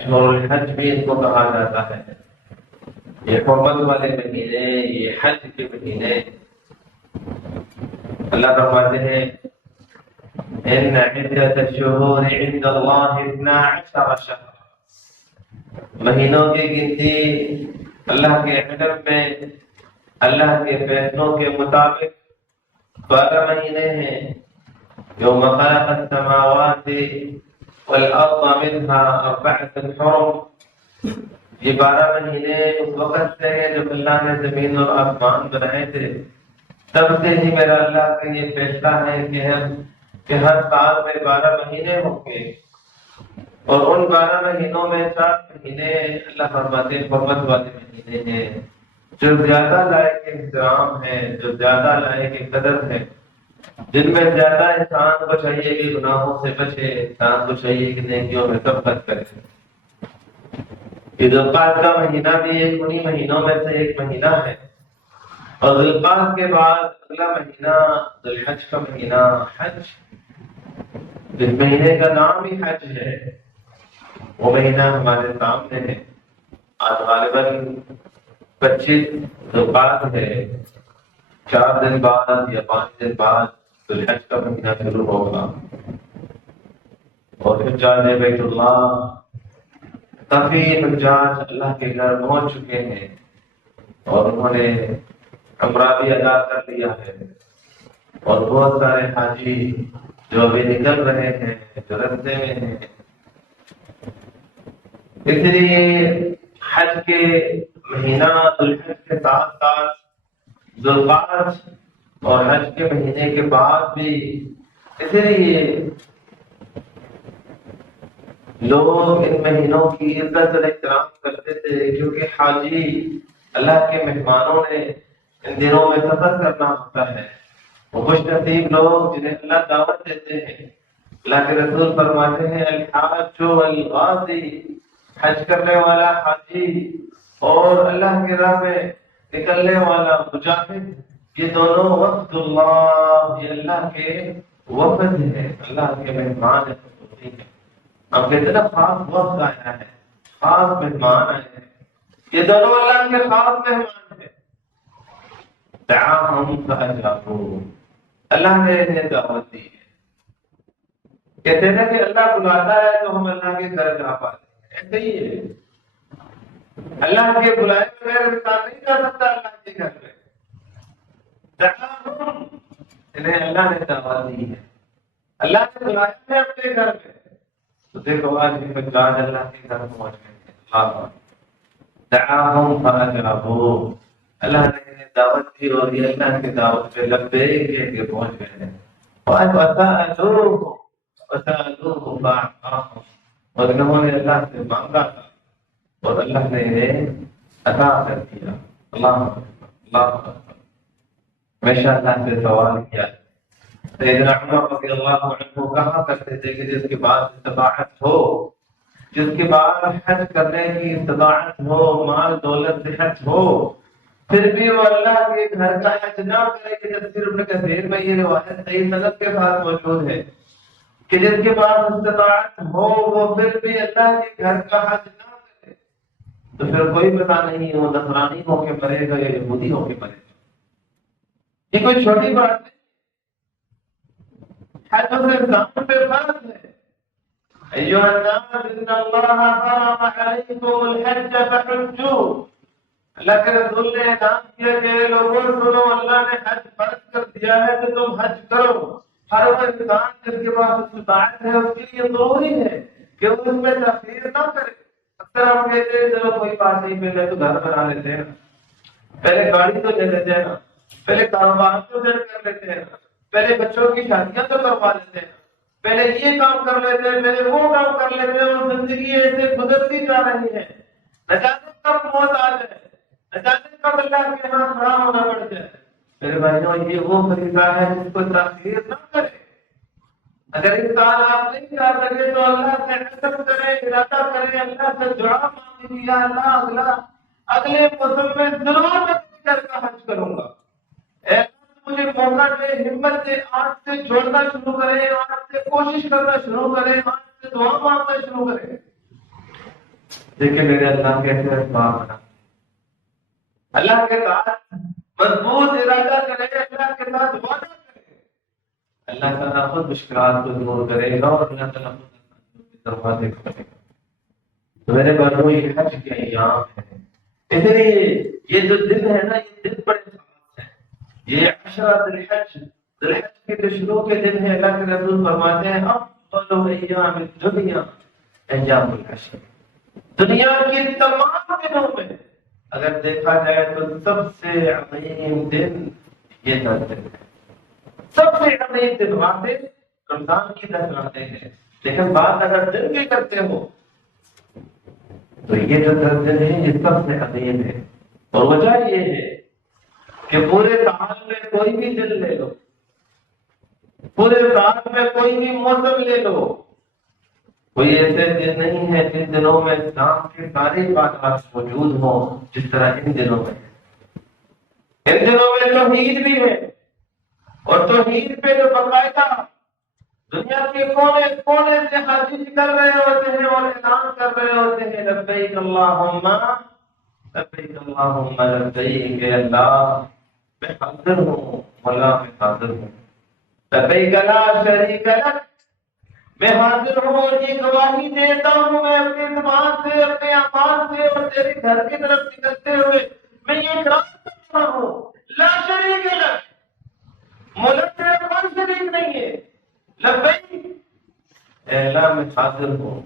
شہر الحج بھی ان کو کہا جاتا ہے۔ یہ حرمت والے مہینے، یہ حج کے مہینے، اللہ فرماتے ہیں ان عدت الشہور عند اللہ 12 شہر، مہینوں کی گنتی اللہ کے علم میں اللہ کے فیصلوں کے مطابق 12 مہینے ہیں۔ یوم خلق السماوات والارض منها 4 حرم، یہ 12 مہینے اس وقت سے ہیں جب اللہ نے زمین اور آسمان بنائے تھے، تب سے ہی میرا اللہ کا یہ فیصلہ ہے کہ ہر سال میں 12 مہینے ہوں گے، اور ان 12 مہینوں میں 7 مہینے اللہ فرماتے ہیں حرمت والے مہینے ہیں، جو زیادہ لائق احترام ہے، جو زیادہ لائق قدر ہے، جن میں زیادہ انسان کو چاہیے کہ گناہوں سے بچے، انسان کو چاہیے کہ نیکیوں میں سبقت کرے۔ عید الفطر کا مہینہ بھی ایک انہی مہینوں میں سے ایک مہینہ ہے، اور ذی القعدہ کے بعد اگلا مہینہ ذی الحج کا مہینہ، حج جس مہینے کا نام ہی حج ہے، وہ مہینہ ہمارے سامنے ہے۔ آج غالباً 25 ذی القعدہ ہے، 4 دن بعد یا 5 دن بعد ذی الحج کا مہینہ شروع ہوگا، اور حجاج بیت اللہ، کافی حجاج اللہ کے گھر پہنچ چکے ہیں اور انہوں نے عمرہ بھی ادا کر لیا ہے، اور بہت سارے حاجی جو ابھی نکل رہے ہیں، جو رستے میں ہیں۔ اس لیے حج کے مہینہ ذی الحج کے ساتھ ساتھ ذی القعدہ اور حج کے مہینے کے بعد بھی، اسی لیے لوگ ان مہینوں کی عزت اور احترام کرتے تھے، کیونکہ حاجی اللہ کے مہمانوں نے ان دنوں میں سفر کرنا ہوتا ہے۔ وہ خوش نصیب لوگ جنہیں اللہ دعوت دیتے ہیں۔ اللہ کے رسول فرماتے ہیں الحاج والغازی، حج کرنے والا حاجی اور اللہ کی راہ میں نکلنے والا مجاہد، یہ دونوں وفد اللہ، یہ اللہ کے وفد ہیں، اللہ کے مہمان ہیں۔ اب کہتے ہیں خاص وقت آیا ہے، خاص مہمان آئے ہیں، یہ دونوں اللہ کے خاص مہمان ہیں۔ دعاہم فاجابوا، اللہ نے انہیں دعوت دی ہے۔ کہتے ہیں کہ اللہ بلاتا ہے تو ہم اللہ کے گھر جا پاتے ہیں، ایسے ہی ہے۔ اللہ کے بلائے بغیر انسان نہیں جا سکتا اللہ کے گھر میں۔ دعاہم، انہیں اللہ نے دعوت دی ہے، اللہ نے بلایا ہے اپنے گھر میں، تو دیکھو آج بھی حجاج اللہ کے گھر پہنچ گئے ہیں۔ دعاہم فاجابوا، اللہ نے انہیں دعوت دی اور یہ اللہ کی دعوت پہ لبیک کہہ کے پہنچ گئے ہیں۔ وسألوه فأعطاهم، اور انہوں نے اللہ سے مانگا تھا اور اللہ نے انہیں عطا کر دیا۔ اللہ اللہ ہمیشہ اللہ سے سوال کیا۔ سیدنا عمر رضی اللہ عنہ کہا کرتے تھے کہ جس کے بعد استطاعت ہو، جس کے بعد حج کرنے کی استطاعت ہو، مال دولت صحت ہو، پھر بھی وہ اللہ کے گھر کا حج نہ کرے، کہ تفسیر ابن کثیر میں یہ روایت صحیح سند کے ساتھ موجود ہے کہ جس کے بعد استطاعت ہو وہ پھر بھی اللہ کے گھر کا حج نہ کرے، تو پھر کوئی پتہ نہیں وہ نصرانی ہو کے مرے گا یا یہودی ہو کے مرے گا۔ یہ کوئی چھوٹی بات نہیں، حج اس انسان پہ فرض ہے۔ ایھا الناس ان اللہ فرض علیکم الحج فحجوا، اللہ کے رسول نے اعلان کیا کہ لوگوں سنو، اللہ نے حج فرض کر دیا ہے تو تم حج کرو۔ ہر وہ انسان جس کے پاس استطاعت ہے اس کے لیے ضروری ہے کہ وہ اس میں تاخیر نہ کرے۔ اکثر ہم کہتے ہیں چلو کوئی بات نہیں، پہلے تو گھر بنا لیتے ہیں، پہلے گاڑی تو لے لیتے ہیں، پہلے کاروبار تو سیٹ کر لیتے ہیں، پہلے بچوں کی شادیاں تو کروا لیتے ہیں، پہلے یہ کام کر لیتے ہیں، پہلے وہ کام کر لیتے ہیں، اور زندگی ایسے گزرتی جا رہی ہے، نہ جانے کب موت آ جائے، نہ جانے کب اللہ کے ہاں کھڑا ہونا پڑ جائے۔ میرے بھائیوں، یہ وہ فریضہ ہے جس کو تاخیر نہ کرے۔ اگر اس سال آپ نہیں جا سکے تو اللہ سے عزم کریں، ارادہ کریں، اللہ سے دعا مانگیں، یا اللہ اگلے موسم میں ضرور میں گھر کا حج کروں گا۔ اے اللہ مجھے موقع دے، ہمت دے، آج سے جوڑنا شروع کریں، آج سے کوشش کرنا شروع کریں، آج سے دعا مانگنا شروع کریں۔ دیکھیں میرے اللہ کیسے اسباب بنا، اللہ کے ساتھ مضبوط ارادہ کرے، اللہ کے ساتھ وعدہ کرے، اللہ تعالیٰ خود مشکلات کو دور کرے گا اور اللہ تعالیٰ خود دروازے کھولے گا۔ تو میرے بھائیوں یہ حج کے ایام ہے، اس لیے یہ جو دن ہے نا یہ دن بڑے خاص ہیں، یہ عشرہ ذی الحج کے جو شروع کے دن ہے، اللہ کے رسول فرماتے ہیں افضل ایام الدنیا ایام العشر، دنیا کی تمام دنوں میں اگر دیکھا جائے تو سب سے عظیم دن یہ 10 دن ہے، سب سے عظیم دن واقعی رمضان کی 10 راتیں ہیں، لیکن بات اگر دن کی کرتے ہو تو یہ جو 10 دن ہیں یہ سب سے عظیم ہے۔ اور وجہ یہ ہے کہ پورے سال میں کوئی بھی دن لے لو، پورے سال میں کوئی بھی موسم لے لو، کوئی ایسے دن نہیں ہے جن دنوں میں اسلام کے سارے عبادات موجود ہوں جس طرح ان دنوں میں۔ ان دنوں میں توحید بھی ہے، اور توحید پہ جو باقاعدہ دنیا کے کونے کونے سے حاجی کر رہے ہوتے ہیں اور اعلان کر رہے ہوتے ہیں لبیک اللہم لبیک، اے اللہ میں حاضر ہوں، مولا میں حاضر ہوں، لبیک لا شریک لک، میں حاضر ہوں اور یہ گواہی دیتا ہوں میں اپنی زبان سے، اپنے اعمال سے اور تیرے گھر کی طرف نکلتے ہوئے میں یہ اقرار کرتا ہوں لا شریک لک، مولا تیرا کوئی شریک نہیں ہے، لبیک، اے اللہ میں حاضر ہوں،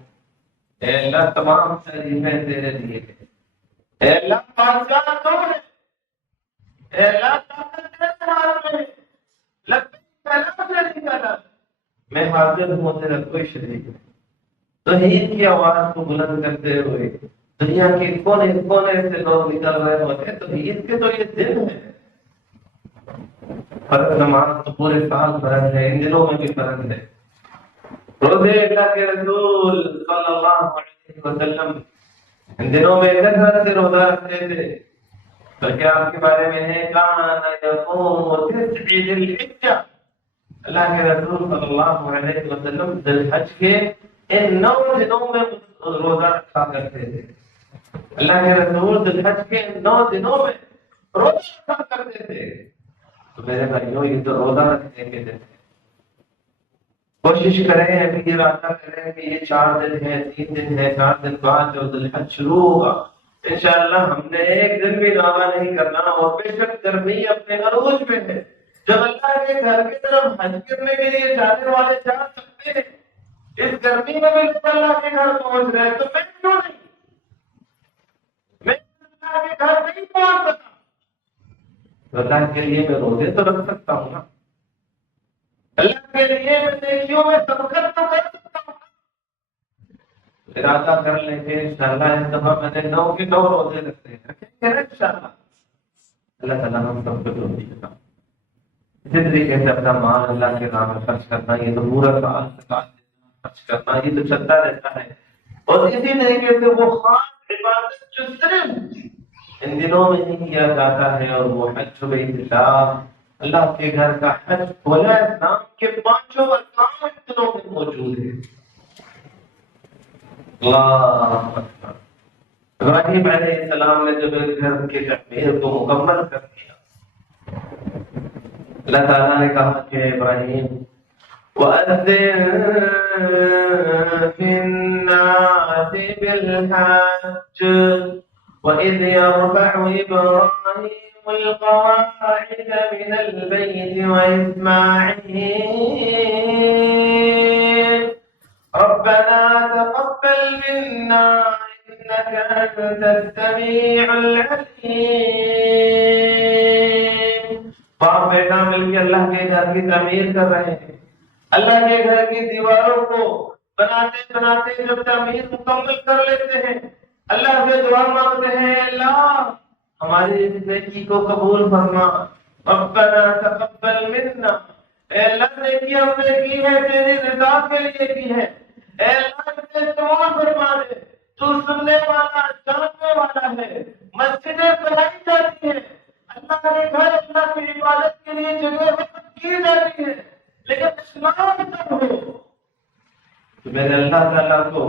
اے اللہ تمام تعریفیں تیرے لیے ہیں، اے اللہ بادشاہ تو ہے، اے اللہ طاقت تیرے ہاتھ میں ہے، لبیک لا شریک لک، میں حاضر ہوں تیرا کوئی شریک نہیں۔ توحید کی آواز کو بلند کرتے ہوئے دنیا کے کونے کونے سے لوگ نکل رہے ہوتے ہیں، توحید کے تو یہ دن ہے۔ فرض نماز تو پورے سال فرض ہے، ان دنوں میں بھی فرض ہے۔ روزے اللہ کے رسول صلی اللہ علیہ وسلم ان دنوں میں کثرت سے روزہ رکھتے تھے، بلکہ آپ کے بارے میں ہے کان یصوم 9 ذی الحجہ، اللہ کے رسول صلی اللہ علیہ وسلم ذی الحج کے ان 9 دنوں میں روزہ رکھا کرتے تھے۔ اللہ کے رسول ذی الحج کے ان 9 دنوں میں روزہ رکھا کرتے تھے۔ تو میرے بھائیوں یہ تو روزہ رکھنے کے دن ہے، کوشش کریں ابھی یہ ارادہ کریں کہ یہ 4 دن ہے، 3 دن ہے، 4 دن بعد جو ذی الحج شروع ہوگا انشاءاللہ ہم نے ایک دن بھی ناغہ نہیں کرنا، اور بے شک گرمی اپنے عروج پہ ہے، جب اللہ کے گھر کی طرف حج کرنے کے لیے جانے والے جا سکتے ہیں، اس گرمی میں بھی لوگ اللہ کے گھر پہنچ رہے ہیں، تو میں کیوں نہیں، میں اللہ کے گھر نہیں پہنچ سکتا، اللہ کے لیے میں روزے تو رکھ سکتا ہوں نا، اللہ کے لیے میں نیکیوں میں سبقت تو کر سکتا ہوں، ارادہ کر لیں کہ انشاءاللہ اس دفعہ میں نے 9 کے 9 روزے رکھتے ہیں، رکھیں گے نا انشاءاللہ، اللہ تعالیٰ ہم سب کو توفیق عطا۔ اسی طریقے سے اپنا مال اللہ کے راہ میں خرچ کرنا، یہ تو پورا سال خرچ کرنا یہ تو چلتا رہتا ہے، اور اسی طریقے سے وہ خاص عبادت جو صرف ان دنوں میں ہی کیا جاتا ہے، اور وہ حج بیت اللہ، اللہ کے گھر کا حج کھولا اسلام کے 5 ارکان ان دنوں میں موجود ہے۔ اللہ اکبر، ابراہیم علیہ السلام نے جب گھر کے تعمیر کو مکمل کر دیا، اللہ تعالیٰ نے کہا کہ ابراہیم وَأَذِّن فِي النَّاسِ بِالْحَجِّ وَإِذْ يَرْفَعُ إِبْرَاهِيمُ الْقَوَاعِدَ مِنَ الْبَيْتِ وَإِسْمَاعِيلُ رَبَّنَا تَقَبَّلْ مِنَّا إِنَّكَ أَنْتَ السَّمِيعُ الْعَلِيمُ۔ باپ بیٹا مل کے اللہ کے گھر کی تعمیر کر رہے ہیں، اللہ کے گھر کی دیواروں کو بناتے بناتے جب تعمیر مکمل کر لیتے ہیں، اللہ سے دعا مانگتے ہیں اللہ ہماری اس نیکی کو قبول فرما، ربنا تقبل منا، اے اللہ نیکی ہم نے کی ہے تیری رضا کے لیے کی ہے، اے اللہ اسے استعمال فرما دے، تو سننے والا جاننے والا ہے، مسجدیں بنائی جاتی ہیں، اللہ کے گھر اللہ کی عبادت کے لیے جگہ وقت کی جاتی ہے، لیکن اسلام تب ہو تو میرے اللہ تعالیٰ کو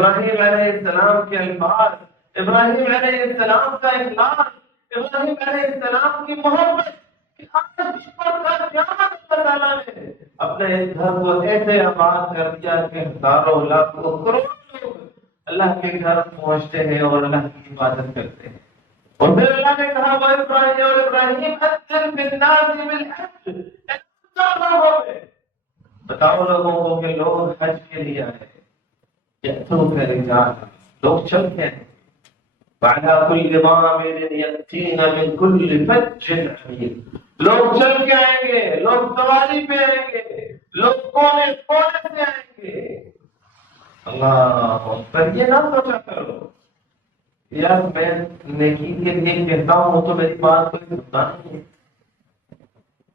ابراہیم علیہ السلام کے الفاظ، ابراہیم علیہ السلام کا اخلاص، ابراہیم علیہ السلام کی محبت کہ اللہ تعالیٰ نے اپنے اس گھر کو ایسے آباد کر دیا کہ ہزاروں لاکھوں کروڑوں لوگ اللہ کے گھر پہنچتے ہیں اور اللہ کی عبادت کرتے ہیں۔ اور پھر اللہ نے کہا وہ ابراہیم اور ابراہیم اذن فی الناس بالحج، بتاؤ لوگوں کو کہ لوگ حج کے لیے آئے، یأتوک رجالا، لوگ چل کے آئے، وعلی کل ضامر یأتین من کل فج عمیق، لوگ چل کے آئیں گے، لوگ سواری پہ آئیں گے، لوگ کونے کونے سے آئیں گے۔ اللہ پر یہ نہ سوچا کرو یار میں نیکی کے لیے کہتا ہوں تو میری بات کوئی سنتا نہیں ہے،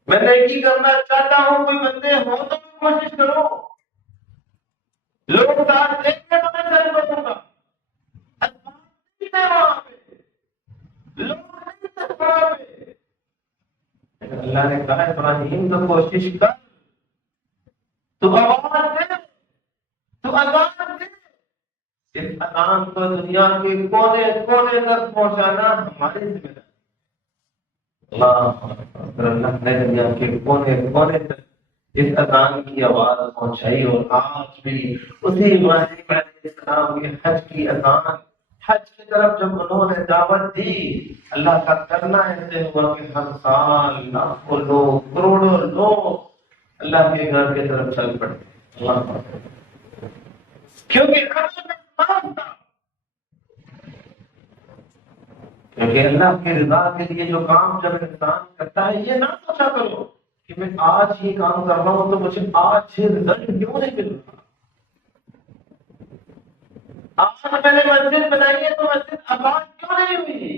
میں نیکی کرنا چاہتا ہوں، کوئی بندے ہو تو کوشش کرو، لوگ ساتھ دیکھ کے تو میں چل بڑھوں گا، وہاں پہ لوگ نہیں تھے وہاں پہ۔ اللہ نے کہا ابراہیم تو کوشش کر، تو آواز دے، تو اذان دے، اس اذان کو دنیا کے کونے کونے تک پہنچانا ہماری ذمہ داری۔ اللہ نے دنیا کے کونے کونے تک اس اذان کی آواز پہنچائی، اور آج بھی اسی ابراہیم علیہ السلام کے حج کی اذان، حج کی طرف جب انہوں نے دعوت دی، اللہ کا کرنا ایسے ہوا کہ ہر سال لاکھوں لوگ، کروڑوں لوگ اللہ کے گھر کی طرف چل پڑے۔ اللہ کیونکہ اللہ کے رضا کے لیے جو کام جب انسان کرتا ہے، یہ نہ سوچا کرو کہ میں آج ہی کام کر رہا ہوں تو مجھے آج ہی رزلٹ کیوں نہیں مل رہا، آج میں نے مسجد بنائی ہے تو مسجد آباد کیوں نہیں ہوئی،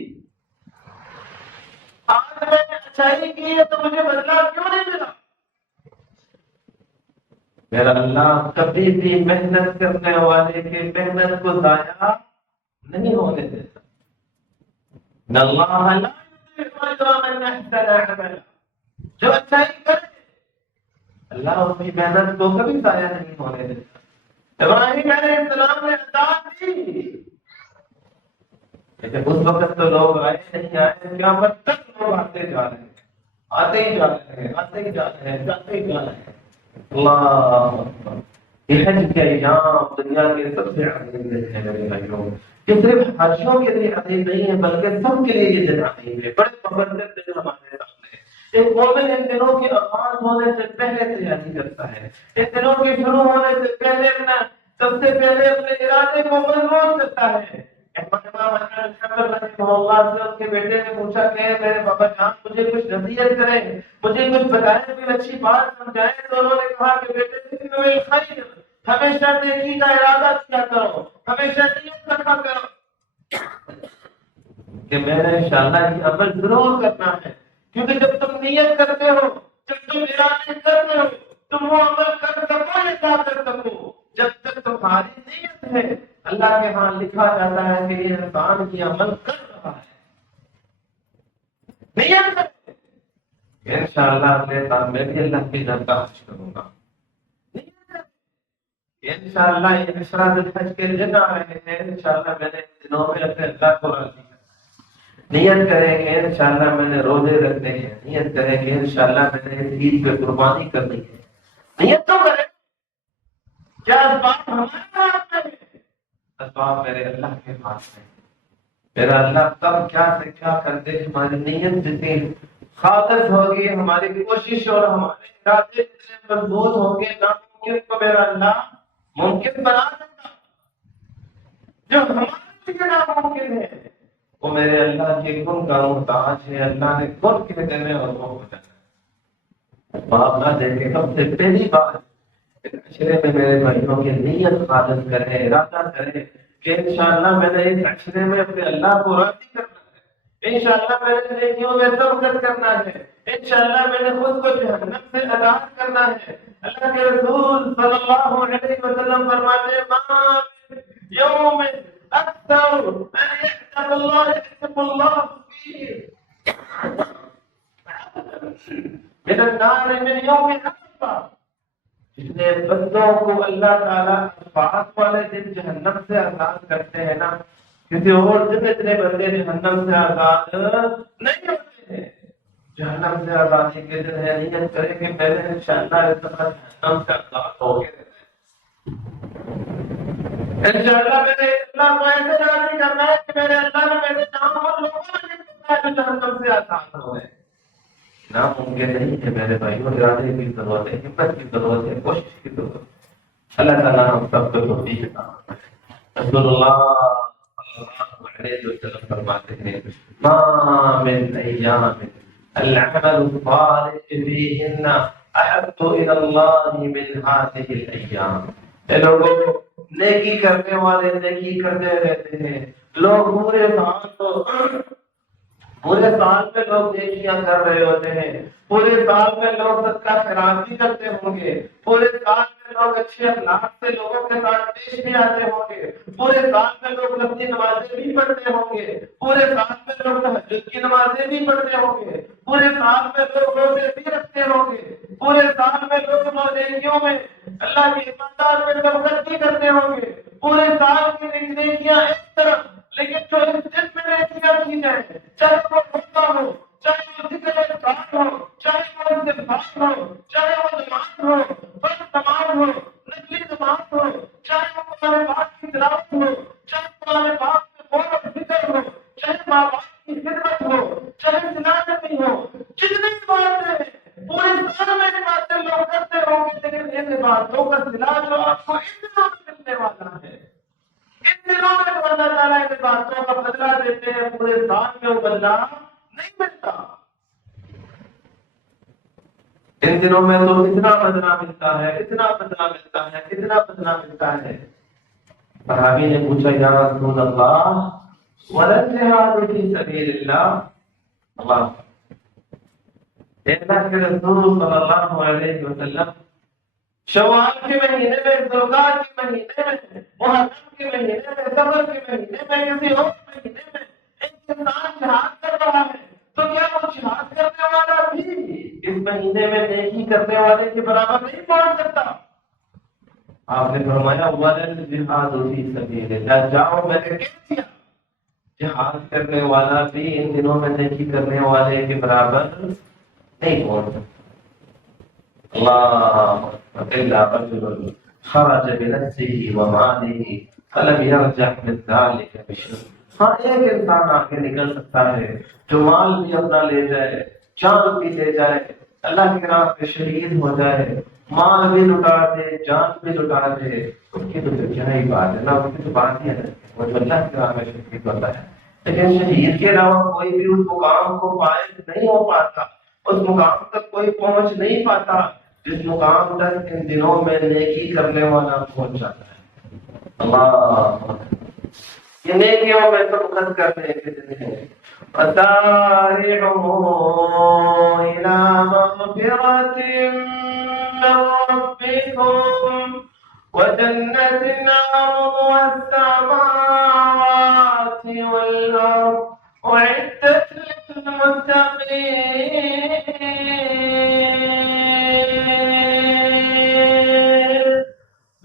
آج میں نے اچھائی کی ہے تو مجھے بدلہ کیوں نہیں ملا۔ میرا اللہ کبھی بھی محنت کرنے والے کے محنت کو ضائع نہیں ہونے دیتا۔ اللہ لا یضيع اجر من احسن عملا، جو اچھائی کرے اللہ اس کی محنت کو کبھی ضائع نہیں ہونے دیتا۔ ابراہیم علیہ السلام نے اطاعت کی، لیکن اس وقت تو لوگ آئے نہیں آئے، قیامت تک لوگ آتے جا رہے ہیں، آتے ہی جا رہے ہیں، آتے ہی جا رہے ہیں، جاتے ہی جا رہے ہیں۔ اللہ یہ حج کے ایام دنیا کے سب سے عظیم دن ہے میرے بھائیوں، یہ صرف حاجیوں کے لیے عظیم نہیں ہے بلکہ سب کے لیے یہ دن عظیم ہے، بڑے مبارک دن ہمارے سامنے ہے۔ ایک مومن ان دنوں کے آغاز ہونے سے پہلے تیاری کرتا ہے، ان دنوں کے شروع ہونے سے پہلے سب سے پہلے اپنے ارادے کو مضبوط کرتا ہے۔ امام احمد رحمہ اللہ سے ان کے بیٹے نے پوچھا کہ میرے بابا جان مجھے کچھ نصیحت کریں، مجھے کچھ بتائیں، کوئی اچھی بات سمجھائیں، تو انہوں نے کہا کہ بیٹے خیر، ہمیشہ نیکی کا ارادہ کیا کرو، ہمیشہ نیت رکھا کرو کہ میں نے انشاءاللہ یہ عمل ضرور کرنا ہے، کیونکہ جب تم نیت کرتے ہو، جب تم ارادے کرتے ہو، تم وہ عمل کر سکو یا نہ کر سکو، جب تک تمہاری نیت ہے اللہ کے ہاں لکھا جاتا ہے کہ یہ انسان کی عمل کر رہا ہے۔ نیت کرے انشاءاللہ اگلے سال میں بھی اللہ کی گھر کا حج کروں گا، انشاءاللہ یہ عشرہ ذی الحج کے دن آ رہے ہیں، انشاءاللہ میں نے ان دنوں میں اپنے اللہ کو راضی کرنا، نیت کریں گے انشاءاللہ میں نے روزے رکھنے ہیں، نیت کریں گے انشاءاللہ میں نے اس عید پہ قربانی کرنی ہے، نیت تو کریں۔ کیا اسباب ہمارے ہاتھ میں ہے؟ اسباب میرے اللہ کے ہاتھ میں۔ میرا اللہ تب کیا سے کیا کر دے، ہماری نیت جتنی خالص ہوگی، ہماری کوشش اور ہمارے ارادے جتنے مضبوط ہوں گے، ناممکن کو میرا اللہ ممکن بنا دیتا۔ جو ہمارے لیے ناممکن ہے وہ میرے اللہ کے کن کا محتاج ہے، اللہ نے کن کے دینے اور وہ ہو جانا۔ باپ نہ دیکھے سب سے پہلی بات عشرے میں میرے بھائیوں کی نیت خالص کریں، ارادہ کریں کہ انشاءاللہ میں نے اس عشرے میں اپنے اللہ کو راضی کرنا ہے، انشاءاللہ میں نے نیکیوں میں سبقت کرنا ہے، انشاءاللہ میں نے خود کو جہنم سے آزاد کرنا ہے۔ اللہ کے رسول صلی اللہ علیہ وسلم فرماتے ہیں ما یوم اکثر ان یعتق اللہ فیہ من النار من یوم عرفہ، جتنے بندوں کو اللہ تعالیٰ بعد والے دن جہنم سے آزاد کرتے ہیں نا، کسی اور دن اتنے بندے جہنم سے آزاد نہیں ہوتے ہیں۔ جہنم سے آزادی کے دن ہے، نیت کرے کہ پہلے انشاءاللہ اس طرح جہنم سے آزاد ہو کے انشاءاللہ میرے اللہ کو ایسے راضی کرنا ہے کہ میرے اللہ نے میرے نام اور لوگوں نے جو جہنم سے آزاد ہو گئے۔ ناممکن نہیں ہے میرے بھائیوں، ارادے کی ضرورت ہے، ہمت کی ضرورت ہے، کوشش کی ضرورت ہے۔ اللہ تعالیٰ ہم سب کو توفیق عطا فرمائے۔ رسول اللہ صلی اللہ علیہ وسلم فرماتے ہیں ما من ایام العمل الصالح فیہن احب الی اللہ من ہذہ الایام۔ اے لوگوں، نیکی کرنے والے نیکی کرتے رہتے ہیں، لوگ پورے سال میں لوگ نیکیاں کر رہے ہوتے ہیں، پورے سال میں لوگ صدقہ خیرات بھی کرتے ہوں گے، پورے سال میں لوگ اچھے اخلاق سے لوگوں کے ساتھ پیش بھی آتے ہوں گے، پورے سال میں لوگ نفلی نمازیں بھی پڑھتے ہوں گے، پورے سال میں لوگ تہجد کی نمازیں بھی پڑھتے ہوں گے، پورے سال میں لوگ روزے بھی رکھتے ہوں گے، پورے سال میں لوگ نیکیوں میں اللہ کی عبادات میں سبقت بھی کرتے ہوں گے، پورے سال کی نیکیاں ایک طرف، لیکن جو اس دن میں نیکیاں کی جائیں، چاہے وہ روزہ ہو، چاہے وہ ذکر اذکار ہو، چاہے وہ استغفار ہو، چاہے وہ نماز ہو، فرض نماز ہو، نفلی نماز ہو، چاہے وہ قرآن پاک کی تلاوت ہو، چاہے قرآن پاک میں قول و ذکر ہو، چاہے ماں باپ کی خدمت ہو، چاہے زنادتی ہو، جتنی باتیں ہیں پورے سال میں باتیں لوگ کرتے ہوں گے، لیکن ان باتوں کا صلہ جو آپ کو ان دنوں میں ملنے والا ہے، ان دنوں میں تو اللہ تعالیٰ ان باتوں کا بدلہ دیتے ہیں، پورے سال میں وہ بدلہ نہیں ملتا۔ ان دنوں میں تو اتنا بدلہ ملتا ہے، اتنا بدلہ ملتا ہے، اتنا بدلہ ملتا ہے۔ صحابی نے پوچھا یا رسول اللہ ولا الجہاد فی سبیل اللہ، اللہ کے رسول صلی اللہ علیہ وسلم شوال کے مہینے میں، ذوالقعدہ کے مہینے میں، محرم کے مہینے میں، صفر کے مہینے میں، کسی اور مہینے میں ایک انسان جہاد کر رہا ہے، تو کیا وہ جہاد کرنے والا بھی اس مہینے میں نیکی کرنے والے کے برابر نہیں پہنچ سکتا؟ آپ نے فرمایا وَلَا الْجِهَادُ فِي سَبِيلِ اللَّهِ، جاؤ میں نے کہہ دیا جہاد کرنے والا بھی ان دنوں میں نیکی کرنے والے کے برابر نہیں پہنچ سکتا۔ اللہ الا رجل خرج بنفسه وماله فلم يرجع من ذلك بشيء۔ ہاں ایک انسان آگے نکل سکتا ہے جو مال بھی اپنا لے جائے، جان بھی لے جائے، اللہ کی راہ پہ شہید ہو جائے، مال بھی لٹا دے، جان بھی لٹا دے، اس کی تو کیا ہی بات ہے نا، اس کی تو بات ہی ہے وہ جو اللہ کی راہ میں شہید ہوتا ہے۔ لیکن شہید کے علاوہ کوئی بھی اس مقام کو فائز نہیں ہو پاتا، اس مقام تک کوئی پہنچ نہیں پاتا جس مقام تک ان دنوں میں نیکی کرنے والا پہنچ جاتا ہے۔ اللہ یہ نیکیوں میں سبقت کرنے کے دن ہے۔ وَسَارِعُوا إِلَىٰ مَغْفِرَةٍ مِّن رَّبِّكُمْ وَجَنَّةٍ عَرْضُهَا السَّمَاوَاتُ وَالْأَرْضُ أُعِدَّتْ لِلْمُتَّقِينَ۔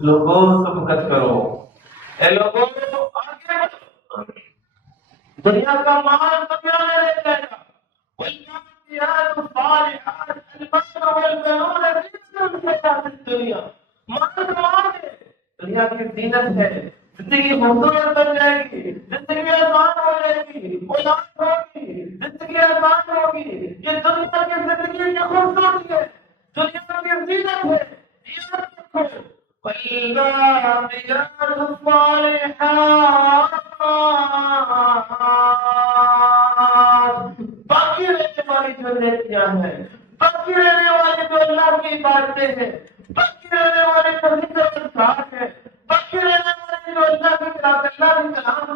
لوگوں سبقت کرو، اے لوگوں آگے بڑھو، دنیا کا مال دنیا میں رہ جائے گا، والباقیات الصالحات المال والبنون زینۃ الحیاۃ الدنیا، مال کمال ہے، دنیا کی زینت ہے، زندگی خوبصورت بن جائے گی، زندگی آسان ہو جائے گی، اولاد ہوگی، زندگی آسان ہوگی، یہ دنیا کی زندگی کی خوبصورتی ہے، دنیا کی زینت ہے، یاد رکھو۔ والباقیات الصالحات، باقی رہنے والی جو نیکیاں ہیں، باقی رہنے والی جو اللہ کی عبادتیں ہیں، باقی رہنے والی جو ذکر اذکار ہے، باقی رہنے والی جو اللہ کی کلام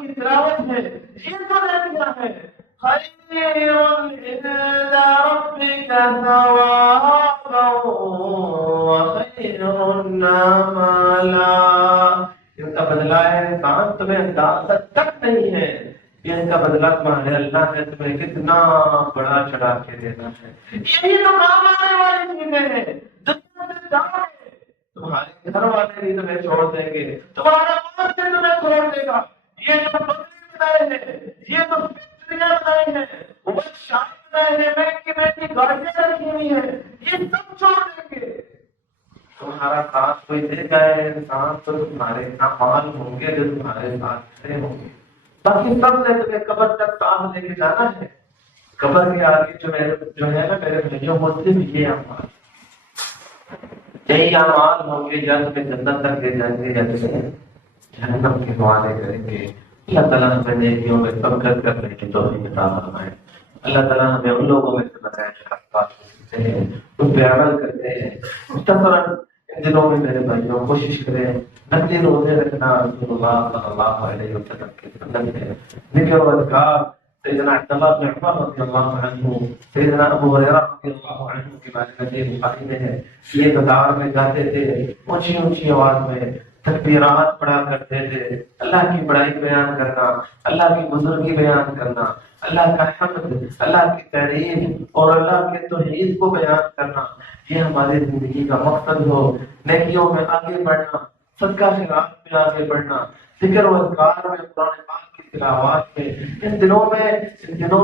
کی تلاوت ہے، یہ جو نیکیاں ہیں خیر عند ربک ثوابا وخیر عملا، ان کا بدلہ ہے انسان تمہیں اندازہ تک نہیں ہے، یہ ان کا بدلہ تمہارے اللہ نے تمہیں کتنا بڑا چڑھا کے دینا ہے۔ یہی تو کام آنے والی چیزیں ہیں، دنیا سے جاؤ گے تمہارے گھر والے بھی تمہیں چھوڑ دیں گے، تمہارا مالک بھی تمہیں چھوڑ دے گا، یہ جو بکری بنائے ہیں، یہ تو فیکٹریاں بنائی ہیں، وہ شام بنائے ہیں، مہنگی مہنگی گاڑیاں رکھی ہوئی ہیں، یہ سب چھوڑ دیں گے، تمہارا ساتھ کوئی دے گا انسان تو تمہارے اعمال ہوں گے جو تمہارے ساتھ کھڑے ہوں گے، باقی سب نے تمہیں قبر تک ساتھ لے کے جانا ہے۔ قبر کے آگے جو ہے نا میرے بھائیوں، مسلم یہ اعمال، یہی اعمال ہوں گے یا تمہیں جنت تک لے جائیں گے یا تمہیں جہنم کے حوالے کریں گے۔ اللہ تعالیٰ ہمیں نیکیوں میں برکت کرنے کی توفیق عطا فرمائے۔ اللہ تعالیٰ ہمیں ان لوگوں میں سے بنائے جو حق بات سنتے ہیں، ان پہ عمل کرتے ہیں۔ مختصراً ان دنوں میں میرے بھائیوں کوشش کریں، نقلی روزے رکھنا رسول اللہ صلی اللہ علیہ وسلم کی سنت ہے۔ ذکر و اذکار سیدنا عبداللہ بن عمر رضی اللہ عنہ، سیدنا ابو ہریرہ رضی اللہ عنہ کی بات بخاری میں ہے، یہ بازار میں جاتے تھے، اونچی اونچی آواز میں تکبیرات پڑھا کرتے تھے، اللہ کی بڑائی بیان کرنا، اللہ کی بزرگی بیان کرنا، اللہ کا حمد، اللہ کی تعریف اور اللہ کے توحید کو بیان کرنا، یہ ہماری زندگی کا مقصد ہو۔ نیکیوں میں آگے بڑھنا، صدقہ خیرات میں آگے بڑھنا، ذکر و اذکار میں، قرآن پاک کی تلاوات میں، ان دنوں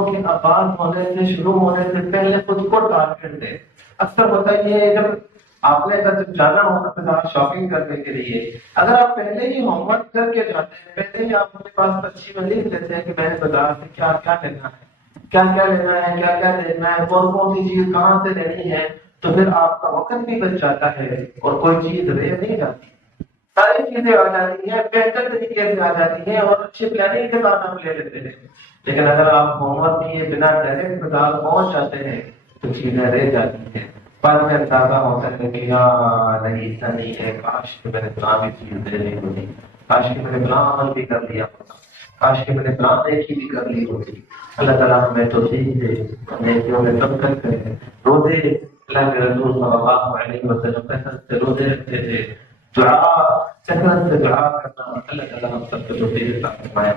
کے آغاز ہونے سے، شروع ہونے سے پہلے خود کو ٹارگیٹ دیں۔ اکثر ہوتا یہ ہے جب آپ نے جب جانا ہو بازار شاپنگ کرنے کے لیے، اگر آپ پہلے ہی ہوم ورک کر کے جاتے ہیں، پہلے ہی آپ اپنے پاس پرچی میں لکھ لیتے ہیں کہ میں نے بازار سے کیا کیا لینا ہے، کیا کیا لینا ہے، کیا کیا لینا ہے، کون سی چیز کہاں سے لینی ہے، تو پھر آپ کا وقت بھی بچ جاتا ہے اور کوئی چیز رہ نہیں جاتی، ساری چیزیں آ جاتی ہیں، بہتر طریقے سے آ جاتی ہیں اور اچھی پلاننگ کے ساتھ ہم لے لیتے ہیں۔ لیکن اگر آپ ہوم ورک کیے بنا ڈائریکٹ بازار پہنچ جاتے ہیں تو چیزیں رہ جاتی ہیں، بعد میں اندازہ ہوتا ہے کہ نہیں ایسا نہیں ہے، کاش کہ میں نے فلاں بھی چیز دے لی ہوتی، کاش کہ میں نے فلاں عمل بھی کر لیا ہوتا، کاش کہ میں نے فلاں نیکی بھی کر لی ہوتی۔ اللہ تعالیٰ ہمیں توفیق دے، نیکیوں میں برکت کرے۔ روزے اللہ کے رسول صلی اللہ علیہ وسلم کثرت سے روزے رکھتے تھے، کثرت سے دعا کرنا، اللہ تعالیٰ ہم سب کو توفیق عطا فرمائے۔